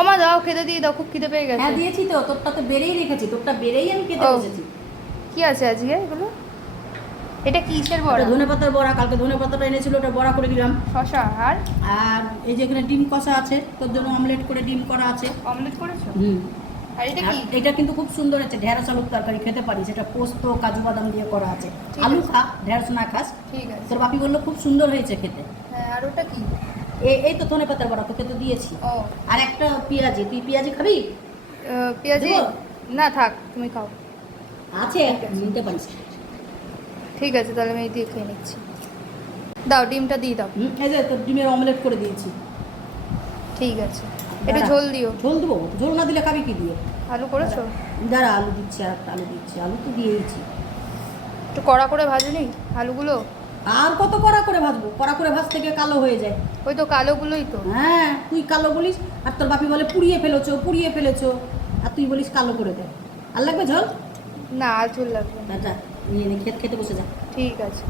ওমা দাও, খেতে দিয়ে দাও, খুব খিদে পেয়ে গেছে। হ্যাঁ দিয়েছি তো, তোরটা তো বেড়েই রেখেছি, তোরটা বেড়েই আমি খেতে ও। বসেছি। কি আছে আজকে এগুলো? এটা কিসের বড়া? ধনেপাতার বড়া, কালকে ধনেপাতাটা এনেছিল, ওটা বড়া করে দিলাম। শশা আর আর এই যে এখানে ডিম কষা আছে, তোর জন্য অমলেট করে ডিম করা আছে। অমলেট করেছো? হুম। আর এটা আর কি? এটা কিন্তু খুব সুন্দর আছে, ঢেঁড়স আলুর তরকারি, খেতে পারিস। এটা পোস্ত কাজু বাদাম দিয়ে করা আছে। ঠিক আলু আছে। খা, ঢেঁড়স না খাস। ঠিক আছে। তোর বাপি বললো খুব সুন্দর হয়েছে খেতে। হ্যাঁ, আর ওটা কি? এই তো ধনেপাতার বড়া তোকে তো দিয়েছি। ও। আর একটা পেঁয়াজি, তুই পেঁয়াজি খাবি? পেঁয়াজি? দেবো? না থাক, তুমি খাও। আছে, ঠিক আছে। নিতে পারিস। ঠিক আছে, তাহলে আমি এই দিয়ে খেয়ে নিচ্ছি। দাও, ডিমটা দিয়ে দাও। এই যে তোর ডিমের অমলেট করে দিয়েছি। ঠিক আছে, একটু দাঁড়া। ঝোল দিও। ঝোল দেবো? ঝোল না দিলে খাবি কি দিয়ে? আলু করেছো? দাঁড়া, আলু দিচ্ছি, আর একটা আলু দিচ্ছি। আলু তো দিয়েইছি। একটু কড়া করে ভাজুনি আলুগুলো? আর কত কড়া করে ভাজবো? কড়া করে ভাজতে গিয়ে কালো হয়ে যায়। ওই তো কালোগুলোই তো। হ্যাঁ, তুই কালো বলিস, আর তোর বাপি বলে পুড়িয়ে ফেলেছো, পুড়িয়ে ফেলেছো, আর তুই বলিস কালো করে দে। আর লাগবে ঝোল? না, আর ঝোল লাগবে না। যা, নিয়ে নে, খেতে বসে যা। ঠিক আছে।